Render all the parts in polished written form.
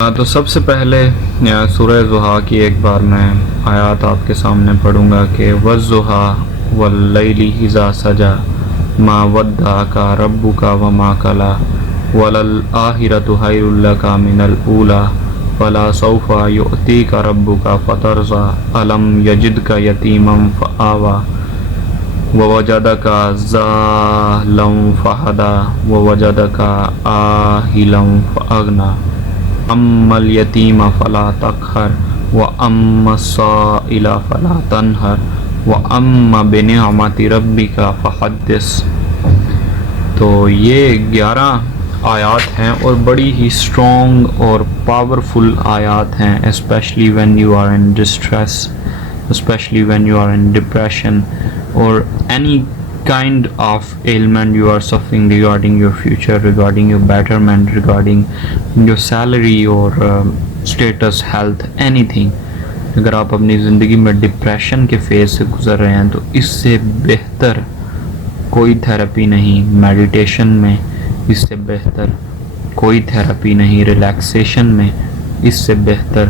تو سب سے پہلے سورہ ضحیٰ کی ایک بار میں آیات آپ کے سامنے پڑھوں گا کہ والضحیٰ واللیل اذا سجا ما ودعک ربک وما قلی وللآخرۃ خیر لک من الأولی ولسوف یؤتیک ربک فترضی الم یجدک یتیما فآوی ووجدک ضالا فہدی ووجدک عائلا فأغنی اما الیتیم فلا تقہر واما السائل فلا تنہر واما بنعمت ربک فحدث۔ تو یہ 11 آیات ہیں اور بڑی ہی اسٹرانگ اور پاورفل آیات ہیں، especially when you are in distress, especially when you are in depression or any kind of ailment you are suffering regarding your future, regarding your betterment, regarding your salary or status, health, anything۔ اگر آپ اپنی زندگی میں depression کے phase سے گزر رہے ہیں تو اس سے بہتر کوئی تھراپی نہیں، میڈیٹیشن میں اس سے بہتر کوئی تھراپی نہیں، ریلیکسیشن میں اس سے بہتر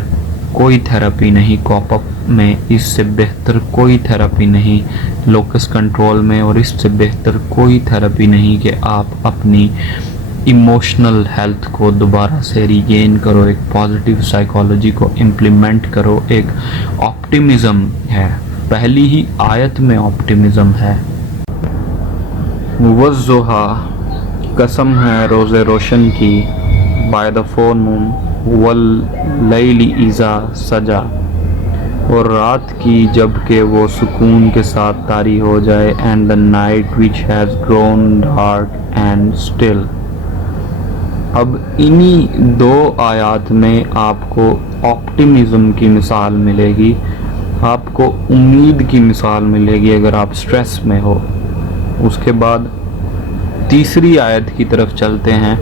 کوئی تھراپی نہیں، کوپ اپ میں اس سے بہتر کوئی تھراپی نہیں، لوکس کنٹرول میں اور اس سے بہتر کوئی تھراپی نہیں کہ آپ اپنی ایموشنل ہیلتھ کو دوبارہ سے ریگین کرو، ایک پازیٹیو سائیکالوجی کو امپلیمنٹ کرو۔ ایک آپٹیمزم ہے، پہلی ہی آیت میں آپٹیمزم ہے۔ والضحیٰ، قسم ہے روز روشن کی، بائی دا فول مون، واللیل اذا سجا، اور رات کی جب کہ وہ سکون کے ساتھ طاری ہو جائے، and the night which has grown dark and still. اب انہی 2 آیات میں آپ کو آپٹیمزم کی مثال ملے گی، آپ کو امید کی مثال ملے گی اگر آپ سٹریس میں ہو۔ اس کے بعد تیسری آیت کی طرف چلتے ہیں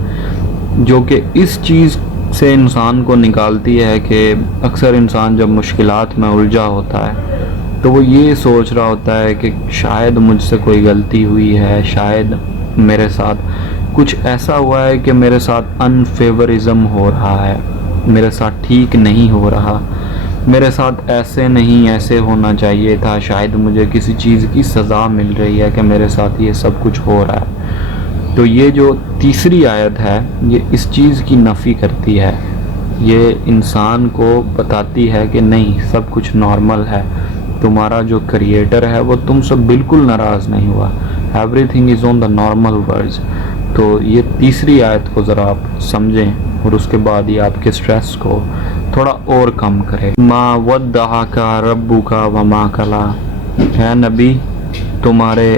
جو کہ اس چیز سے انسان کو نکالتی ہے کہ اکثر انسان جب مشکلات میں الجھا ہوتا ہے تو وہ یہ سوچ رہا ہوتا ہے کہ شاید مجھ سے کوئی غلطی ہوئی ہے، شاید میرے ساتھ کچھ ایسا ہوا ہے کہ میرے ساتھ انفیورزم ہو رہا ہے، میرے ساتھ ٹھیک نہیں ہو رہا، میرے ساتھ ایسے نہیں ایسے ہونا چاہیے تھا، شاید مجھے کسی چیز کی سزا مل رہی ہے کہ میرے ساتھ یہ سب کچھ ہو رہا ہے۔ تو یہ جو تیسری آیت ہے یہ اس چیز کی نفی کرتی ہے، یہ انسان کو بتاتی ہے کہ نہیں، سب کچھ نارمل ہے، تمہارا جو کریٹر ہے وہ تم سے بالکل ناراض نہیں ہوا، every thing is on the normal words. تو یہ تیسری آیت کو ذرا آپ سمجھیں اور اس کے بعد یہ آپ کے سٹریس کو تھوڑا اور کم کرے۔ ما ودعک ربک وما قلی، اے نبی تمہارے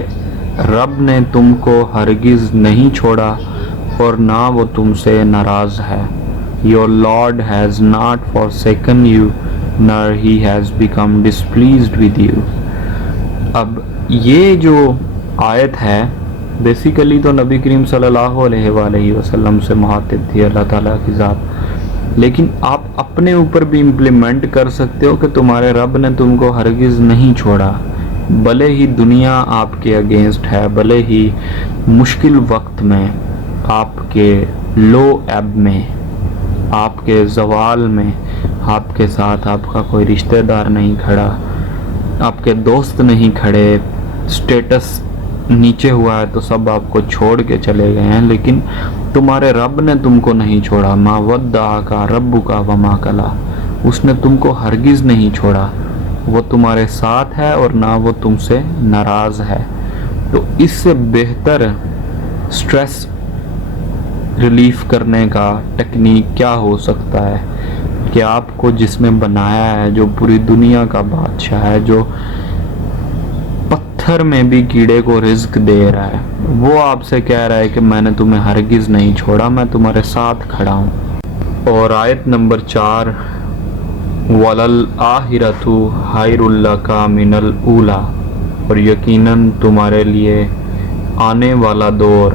رب نے تم کو ہرگز نہیں چھوڑا اور نہ وہ تم سے ناراض ہے۔ Your Lord has not forsaken you, nor he has become displeased with you۔ اب یہ جو آیت ہے بیسیکلی تو نبی کریم صلی اللہ علیہ وآلہ وسلم سے مخاطب تھی اللہ تعالیٰ کی ذات، لیکن آپ اپنے اوپر بھی امپلیمنٹ کر سکتے ہو کہ تمہارے رب نے تم کو ہرگز نہیں چھوڑا، بھلے ہی دنیا آپ کے اگینسٹ ہے، بھلے ہی مشکل وقت میں، آپ کے لو ایب میں، آپ کے زوال میں آپ کے ساتھ آپ کا کوئی رشتہ دار نہیں کھڑا، آپ کے دوست نہیں کھڑے، سٹیٹس نیچے ہوا ہے تو سب آپ کو چھوڑ کے چلے گئے ہیں، لیکن تمہارے رب نے تم کو نہیں چھوڑا۔ ما ودعک ربک وما قلی، اس نے تم کو ہرگز نہیں چھوڑا، وہ تمہارے ساتھ ہے اور نہ وہ تم سے ناراض ہے۔ تو اس سے بہتر سٹریس ریلیف کرنے کا ٹیکنیک کیا ہو سکتا ہے کہ آپ کو جس نے بنایا ہے، جو پوری دنیا کا بادشاہ ہے، جو پتھر میں بھی کیڑے کو رزق دے رہا ہے، وہ آپ سے کہہ رہا ہے کہ میں نے تمہیں ہرگز نہیں چھوڑا، میں تمہارے ساتھ کھڑا ہوں۔ اور آیت نمبر 4، وَلَلْآخِرَةُ خَيْرٌ لَكَ مِنَ الْأُولَىٰ، اور یقیناً تمہارے لیے آنے والا دور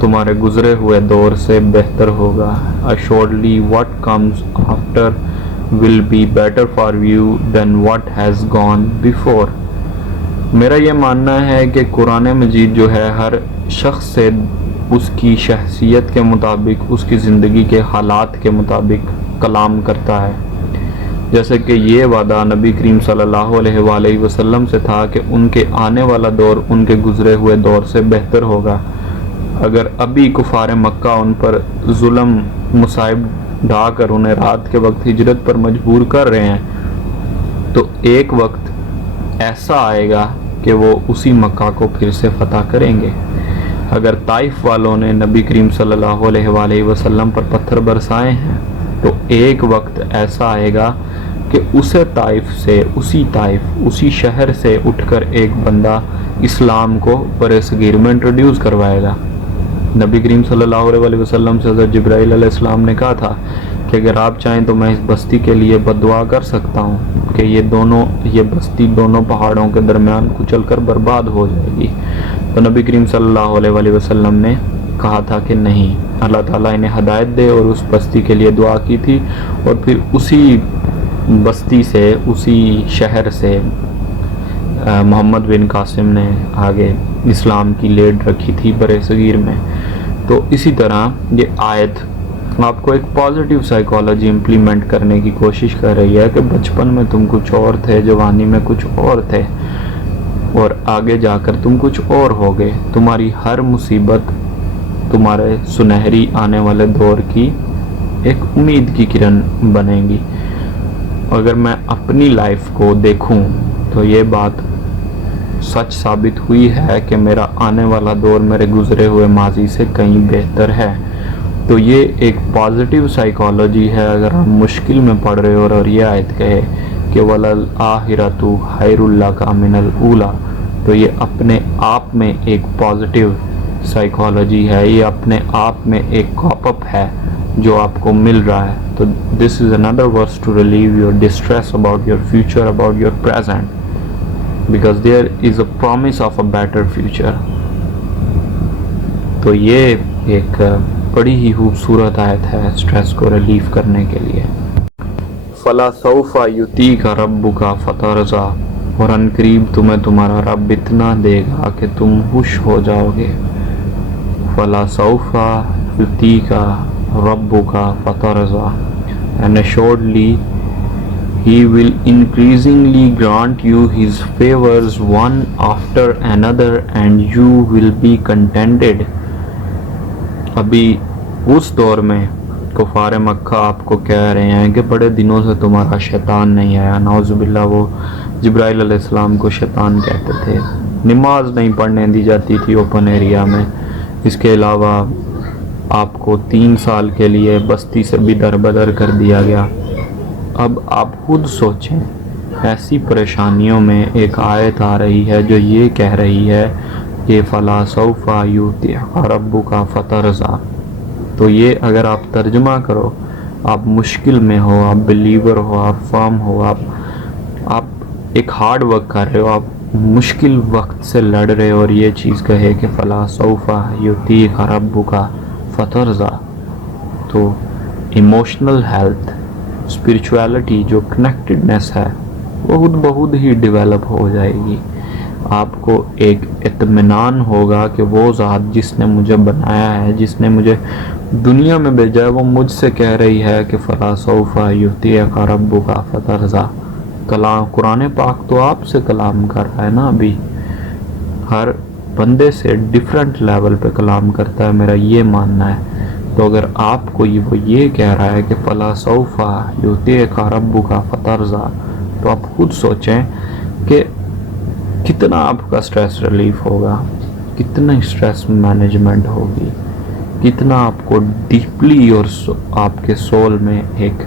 تمہارے گزرے ہوئے دور سے بہتر ہوگا۔ Assuredly what comes after will be better for you than what has gone before۔ میرا یہ ماننا ہے کہ قرآن مجید جو ہے ہر شخص سے اس کی شخصیت کے مطابق، اس کی زندگی کے حالات کے مطابق کلام کرتا ہے، جیسے کہ یہ وعدہ نبی کریم صلی اللہ علیہ وآلہ وسلم سے تھا کہ ان کے آنے والا دور ان کے گزرے ہوئے دور سے بہتر ہوگا۔ اگر ابھی کفار مکہ ان پر ظلم مصائب ڈھا کر انہیں رات کے وقت ہجرت پر مجبور کر رہے ہیں، تو ایک وقت ایسا آئے گا کہ وہ اسی مکہ کو پھر سے فتح کریں گے۔ اگر طائف والوں نے نبی کریم صلی اللہ علیہ وآلہ وسلم پر پتھر برسائے ہیں، تو ایک وقت ایسا آئے گا کہ اسی شہر سے اٹھ کر ایک بندہ اسلام کو برِ صغیر میں انٹروڈیوس کروائے گا۔ نبی کریم صلی اللہ علیہ وسلم سے حضرت جبرائیل علیہ السلام نے کہا تھا کہ اگر آپ چاہیں تو میں اس بستی کے لیے بد دعا کر سکتا ہوں کہ یہ بستی دونوں پہاڑوں کے درمیان کچل کر برباد ہو جائے گی، تو نبی کریم صلی اللہ علیہ وسلم نے کہا تھا کہ نہیں، اللہ تعالیٰ انہیں ہدایت دے، اور اس بستی کے لیے دعا کی تھی، اور پھر اسی بستی سے، اسی شہر سے محمد بن قاسم نے آگے اسلام کی لیڈ رکھی تھی برِ صغیر میں۔ تو اسی طرح یہ آیت آپ کو ایک پازیٹیو سائیکالوجی امپلیمنٹ کرنے کی کوشش کر رہی ہے کہ بچپن میں تم کچھ اور تھے، جوانی میں کچھ اور تھے، اور آگے جا کر تم کچھ اور ہوگے۔ تمہاری ہر مصیبت تمہارے سنہری آنے والے دور کی ایک امید کی کرن بنے گی۔ اگر میں اپنی لائف کو دیکھوں تو یہ بات سچ ثابت ہوئی ہے کہ میرا آنے والا دور میرے گزرے ہوئے ماضی سے کہیں بہتر ہے۔ تو یہ ایک پازیٹیو سائیکالوجی ہے۔ اگر ہم مشکل میں پڑ رہے ہو اور یہ آیت کہے کہ وَلَلْآخِرَةُ خَيْرٌ لَكَ مِنَ الْأُولَىٰ، تو یہ اپنے آپ میں ایک پازیٹیو سائیکالوجی ہے، یہ اپنے آپ میں ایک کاپ اپ ہے جو آپ کو مل رہا ہے۔ تو دس از another verse to relieve your distress about your future, about your present, because there is a promise of a better future۔ تو یہ ایک بڑی ہی خوبصورت آیت ہے سٹریس کو ریلیف کرنے کے لیے۔ فَلَا سَوْفَ يُؤْتِيكَ رَبُّكَ فَتَرْضَىٰ، اور عنقریب تمہیں تمہارا رب اتنا دے گا کہ تم خوش ہو جاؤ گے۔ فَلَا سَوْفَ يُؤْتِيكَ رَبُّكَ فَتَرْضَىٰ، and assuredly he will increasingly grant you his favors one after another and you will be contented۔ ابھی اس دور میں کفار مکہ آپ کو کہہ رہے ہیں کہ بڑے دنوں سے تمہارا شیطان نہیں آیا، نعوذ باللہ وہ جبرائیل علیہ السلام کو شیطان کہتے تھے، نماز نہیں پڑھنے دی جاتی تھی اوپن ایریا میں، اس کے علاوہ آپ کو 3 سال کے لیے بستی سے بھی دربدر کر دیا گیا۔ اب آپ خود سوچیں، ایسی پریشانیوں میں ایک آیت آ رہی ہے جو یہ کہہ رہی ہے کہ فَلَا سَوْفَ يُؤْتِيكَ رَبُّكَ فَتَرْضَىٰ۔ تو یہ اگر آپ ترجمہ کرو، آپ مشکل میں ہو، آپ بلیور ہو، آپ فارم ہو، آپ ایک ہارڈ ورک کر رہے ہو، آپ مشکل وقت سے لڑ رہے ہو، اور یہ چیز کہے کہ فَلَا سَوْفَ يُؤْتِيكَ رَبُّكَ فَتَرْضَىٰ، تو ایموشنل ہیلتھ، اسپرچویلٹی جو کنیکٹڈنس ہے وہ خود بخود ہی ڈیولپ ہو جائے گی۔ آپ کو ایک اطمینان ہوگا کہ وہ ذات جس نے مجھے بنایا ہے، جس نے مجھے دنیا میں بھیجا ہے، وہ مجھ سے کہہ رہی ہے کہ فَلَا سَوْفَ يُؤْتِيكَ رَبُّكَ فَتَرْضَىٰ۔ کلام قرآن پاک تو آپ سے کلام کر رہا ہے نا، ابھی ہر بندے سے ڈیفرنٹ لیول پہ کلام کرتا ہے، میرا یہ ماننا ہے۔ تو اگر آپ کو وہ یہ کہہ رہا ہے کہ فَلَا سَوْفَ يُؤْتِيكَ رَبُّكَ فَتَرْضَىٰ، تو آپ خود سوچیں کہ کتنا آپ کا سٹریس ریلیف ہوگا، کتنا سٹریس مینجمنٹ ہوگی، کتنا آپ کو ڈیپلی اور آپ کے سول میں ایک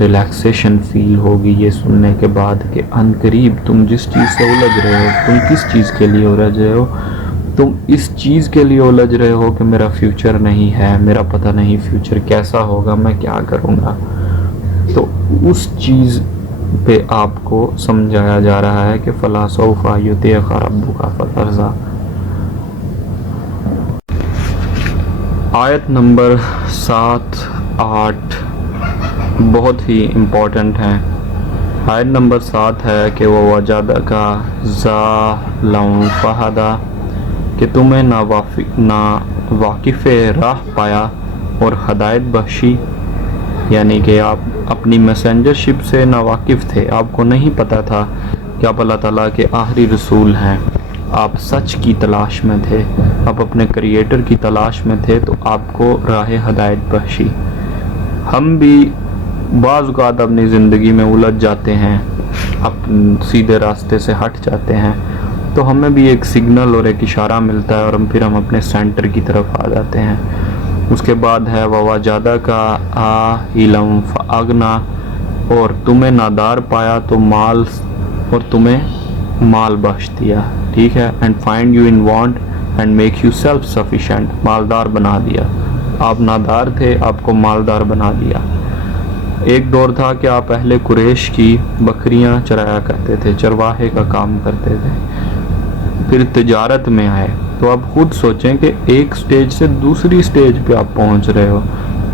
ریلیکسیشن فیل ہوگی یہ سننے کے بعد کہ عنقریب تم جس چیز سے الجھ رہے ہو، تم کس چیز کے لیے الجھ رہے ہو، تم اس چیز کے لیے الجھ رہے ہو کہ میرا فیوچر نہیں ہے، میرا پتہ نہیں فیوچر کیسا ہوگا، میں کیا کروں گا۔ تو اس چیز پہ آپ کو سمجھایا جا رہا ہے کہ فَلَا سَوْفَ يُؤْتِيكَ رَبُّكَ فَتَرْضَىٰ۔ آیت نمبر 7، 8 بہت ہی امپورٹنٹ ہیں۔ آیت نمبر 7 ہے کہ وَوَجَدَكَ ضَالًّا فَہَدَىٰ، کہ تمہیں نا واقف راہ پایا اور ہدایت بخشی۔ یعنی کہ آپ اپنی میسنجرشپ سے ناواقف تھے، آپ کو نہیں پتہ تھا کہ آپ اللہ تعالیٰ کے آخری رسول ہیں، آپ سچ کی تلاش میں تھے، آپ اپنے کریٹر کی تلاش میں تھے، تو آپ کو راہ ہدایت بخشی۔ ہم بھی بعض اوقات اپنی زندگی میں الجھ جاتے ہیں، سیدھے راستے سے ہٹ جاتے ہیں، تو ہمیں بھی ایک سگنل اور ایک اشارہ ملتا ہے اور پھر ہم اپنے سینٹر کی طرف آ جاتے ہیں۔ اس کے بعد ہے وَوَجَدَكَ عَائِلًا فَأَغْنَىٰ، اور تمہیں نادار پایا تو مال اور تمہیں مال بخش دیا، ٹھیک ہے، and find you in want and make you self sufficient، مالدار بنا دیا۔ آپ نادار تھے، آپ کو مالدار بنا دیا۔ ایک دور تھا کہ آپ اہل قریش کی بکریاں چرایا کرتے تھے، چرواہے کا کام کرتے تھے، پھر تجارت میں آئے، تو آپ خود سوچیں کہ ایک سٹیج سے دوسری سٹیج پہ آپ پہنچ رہے ہو۔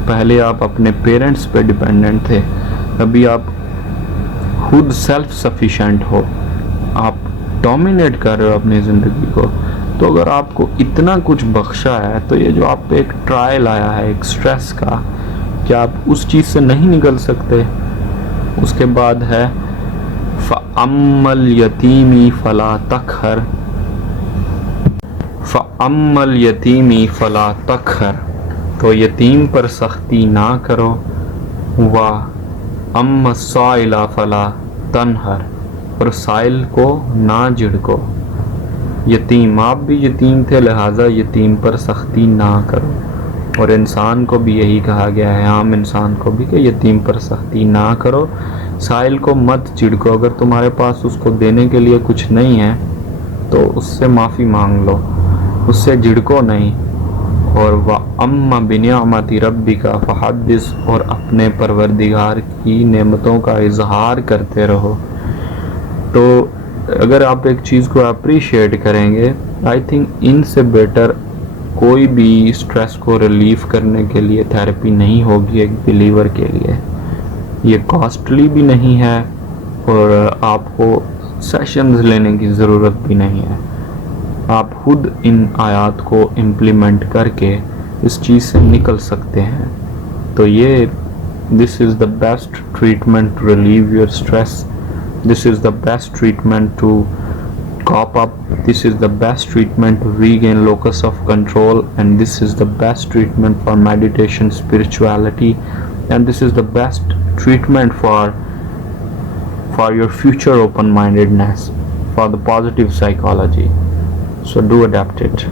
پہلے آپ اپنے پیرنٹس پہ ڈیپینڈنٹ تھے، ابھی آپ خود سیلف سفیشینٹ ہو، آپ ڈومینیٹ کر رہے ہو اپنی زندگی کو۔ تو اگر آپ کو اتنا کچھ بخشا ہے تو یہ جو آپ پہ ایک ٹرائل آیا ہے ایک سٹریس کا، کیا آپ اس چیز سے نہیں نکل سکتے؟ اس کے بعد ہے فَأَمَّا الْيَتِيمِ فَلَا تَقْهَرْ، فَأَمَّا الْيَتِيمِ فَلَا تَقْهَرْ، تو یتیم پر سختی نہ کرو، وَأَمَّا السَّائِلَ فَلَا تَنْهَرْ، اور سائل کو نہ جھڑکو۔ یتیم، آپ بھی یتیم تھے، لہٰذا یتیم پر سختی نہ کرو، اور انسان کو بھی یہی کہا گیا ہے، عام انسان کو بھی، کہ یتیم پر سختی نہ کرو، سائل کو مت جھڑکو۔ اگر تمہارے پاس اس کو دینے کے لیے کچھ نہیں ہے تو اس سے معافی مانگ لو، اس سے جھڑکو نہیں۔ اور وَأَمَّا بِنِعْمَتِ رَبِّكَ فَحَدِّثْ، اور اپنے پروردگار کی نعمتوں کا اظہار کرتے رہو۔ تو اگر آپ ایک چیز کو اپریشیٹ کریں گے، آئی تھنک ان سے بیٹر کوئی بھی سٹریس کو ریلیف کرنے کے لیے تھیراپی نہیں ہوگی ایک بلیور کے لیے۔ یہ کاسٹلی بھی نہیں ہے اور آپ کو سیشنز لینے کی ضرورت بھی نہیں ہے، آپ خود ان آیات کو امپلیمنٹ کر کے اس چیز سے نکل سکتے ہیں۔ تو یہ this is the best treatment to relieve your stress, this is the best treatment to cope up, this is the best treatment to regain locus of control, and this is the best treatment for meditation, spirituality, and this is the best treatment for your future open mindedness, for the positive psychology. So do adapt it.